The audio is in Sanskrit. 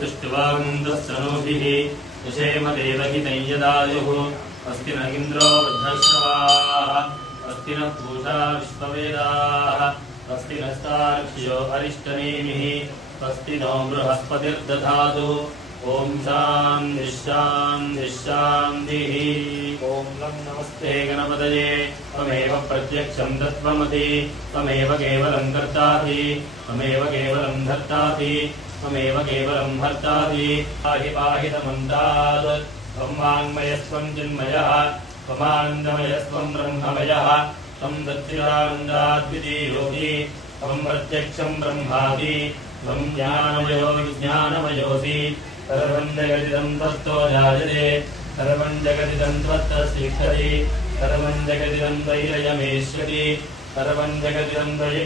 तुष्टवागुन्दस्सनोभिः यशेमदेवहितं यदायुः अस्ति न इन्द्रो वृद्धश्रवाः अस्ति न पूषा विश्ववेदाः अस्ति नस्तार्क्ष्यो अरिष्टनेमिः अस्ति नो बृहस्पतिर्दधातु ॐ शान्तिः शान्तिः शान्तिः। ॐ लं नमस्ते गणपतये त्वमेव प्रत्यक्षं तत्त्वमसि त्वमेव केवलं कर्तासि त्वमेव केवलं धर्तासि त्वमेव केवलं भर्तासि पाहि पाहि तमन्तात् त्वं वाङ्मयस्त्वं चिन्मयः त्वमानन्दमयस्त्वं ब्रह्ममयः त्वं सच्चिदानन्दाद्वितीयोऽसि त्वं प्रत्यक्षं ब्रह्मासि त्वं ज्ञानमयो विज्ञानमयोऽसि सर्वं जगदिदं त्वत्तो जायते सर्वं जगदिदं त्वत्तस्तिष्ठति सर्वं जगदिदं त्वयि लयमेष्यति सर्वं जगदिदं त्वयि